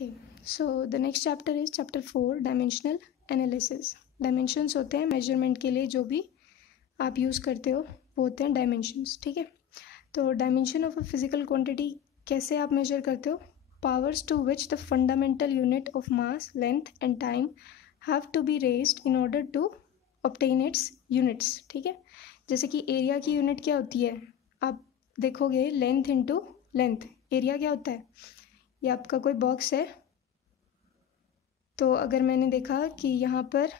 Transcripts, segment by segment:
Okay, so the next chapter is chapter 4, dimensional analysis. Dimensions होते हैं measurement के लिए जो भी आप यूज़ करते हो वो होते हैं डायमेंशंस, ठीक है। तो dimension of a physical quantity कैसे आप मेजर करते हो? Powers to which the fundamental unit of mass, length and time have to be raised in order to obtain its units, ठीक है। जैसे कि एरिया की यूनिट क्या होती है, आप देखोगे लेंथ इंटू लेंथ, एरिया क्या होता है। ये आपका कोई बॉक्स है, तो अगर मैंने देखा कि यहाँ पर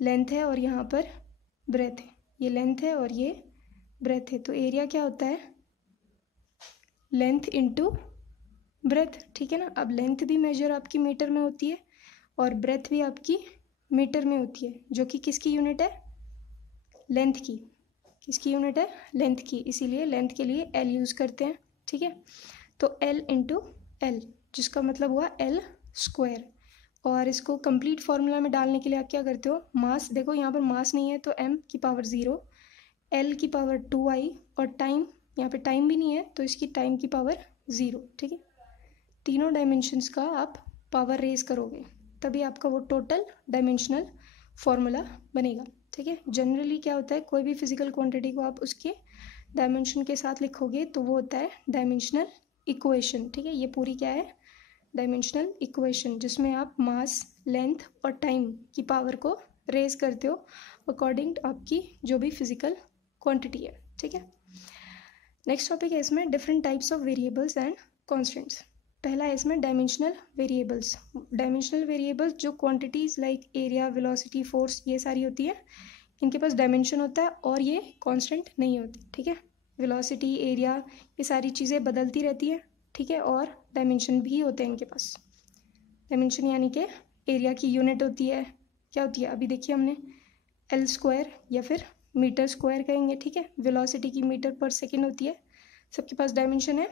लेंथ है और यहाँ पर ब्रेथ है, ये लेंथ है और ये ब्रेथ है, तो एरिया क्या होता है, लेंथ इंटू ब्रेथ, ठीक है ना। अब लेंथ भी मेजर आपकी मीटर में होती है और ब्रेथ भी आपकी मीटर में होती है, जो कि किसकी यूनिट है, लेंथ की। किसकी यूनिट है, लेंथ की, इसीलिए लेंथ के लिए एल यूज़ करते हैं, ठीक है। तो एल इंटू एल, जिसका मतलब हुआ एल स्क्वायर। और इसको कंप्लीट फार्मूला में डालने के लिए आप क्या करते हो, मास, देखो यहाँ पर मास नहीं है तो m की पावर 0, l की पावर 2i, और टाइम, यहाँ पे टाइम भी नहीं है तो इसकी टाइम की पावर 0, ठीक है। तीनों डायमेंशंस का आप पावर रेज करोगे तभी आपका वो टोटल डायमेंशनल फार्मूला बनेगा, ठीक है। जनरली क्या होता है, कोई भी फिजिकल क्वांटिटी को आप उसके डायमेंशन के साथ लिखोगे तो वो होता है डायमेंशनल इक्वेशन, ठीक है। ये पूरी क्या है, डायमेंशनल इक्वेशन, जिसमें आप मास, लेंथ और टाइम की पावर को रेज करते हो अकॉर्डिंग आपकी जो भी फिजिकल क्वांटिटी है, ठीक है। नेक्स्ट टॉपिक है इसमें different types of variables and constants. पहला है इसमें डायमेंशनल वेरिएबल्स। डायमेंशनल वेरिएबल्स जो quantities like area, velocity, force, ये सारी होती है, इनके पास डायमेंशन होता है और ये कांस्टेंट नहीं होती, ठीक है। वेलोसिटी, एरिया, ये सारी चीज़ें बदलती रहती है, ठीक है, और डायमेंशन भी होते हैं इनके पास। डायमेंशन यानी कि एरिया की यूनिट होती है, क्या होती है, अभी देखिए हमने एल स्क्वायर या फिर मीटर स्क्वायर कहेंगे, ठीक है। वेलोसिटी की मीटर पर सेकेंड होती है, सबके पास डायमेंशन है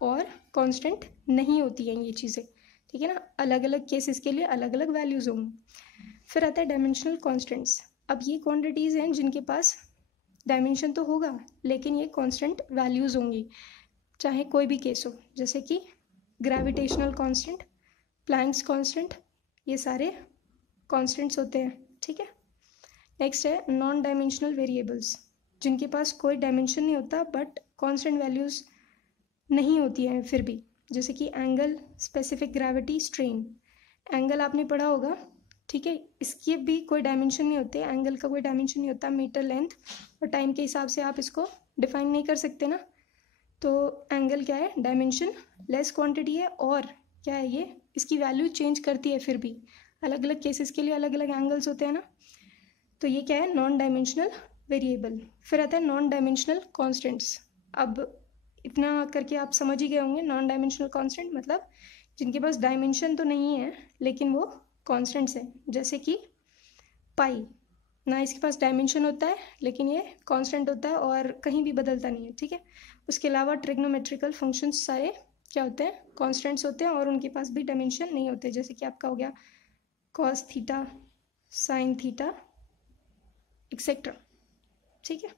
और कांस्टेंट नहीं होती हैं ये चीज़ें, ठीक है ना। अलग अलग केसेस के लिए अलग अलग वैल्यूज़ होंगी। फिर आता है डायमेंशनल कांस्टेंट्स। अब ये क्वांटिटीज़ हैं जिनके पास डायमेंशन तो होगा लेकिन ये कांस्टेंट वैल्यूज़ होंगी, चाहे कोई भी केस हो, जैसे कि ग्रेविटेशनल कांस्टेंट, प्लैंक्स कांस्टेंट, ये सारे कांस्टेंट्स होते हैं, ठीक है। नेक्स्ट है नॉन डायमेंशनल वेरिएबल्स, जिनके पास कोई डायमेंशन नहीं होता बट कांस्टेंट वैल्यूज़ नहीं होती हैं फिर भी, जैसे कि angle, specific gravity, strain. Angle आपने पढ़ा होगा, ठीक है, इसके भी कोई डायमेंशन नहीं होते, एंगल का कोई डायमेंशन नहीं होता, मीटर, लेंथ और टाइम के हिसाब से आप इसको डिफाइन नहीं कर सकते ना। तो एंगल क्या है, डायमेंशन लेस क्वांटिटी है, और क्या है ये, इसकी वैल्यू चेंज करती है, फिर भी अलग अलग केसेस के लिए अलग अलग एंगल्स होते हैं ना। तो ये क्या है, नॉन डायमेंशनल वेरिएबल। फिर आता है नॉन डायमेंशनल कॉन्स्टेंट्स। अब इतना करके आप समझ ही गए होंगे, नॉन डायमेंशनल कांस्टेंट मतलब जिनके पास डायमेंशन तो नहीं है लेकिन वो कांस्टेंट्स हैं, जैसे कि पाई ना, इसके पास डायमेंशन होता है लेकिन ये कांस्टेंट होता है और कहीं भी बदलता नहीं है, ठीक है। उसके अलावा ट्रिग्नोमेट्रिकल फंक्शंस सारे क्या होते हैं, कांस्टेंट्स होते हैं और उनके पास भी डायमेंशन नहीं होते, जैसे कि आपका हो गया cos theta, sine theta, etcetera, ठीक है।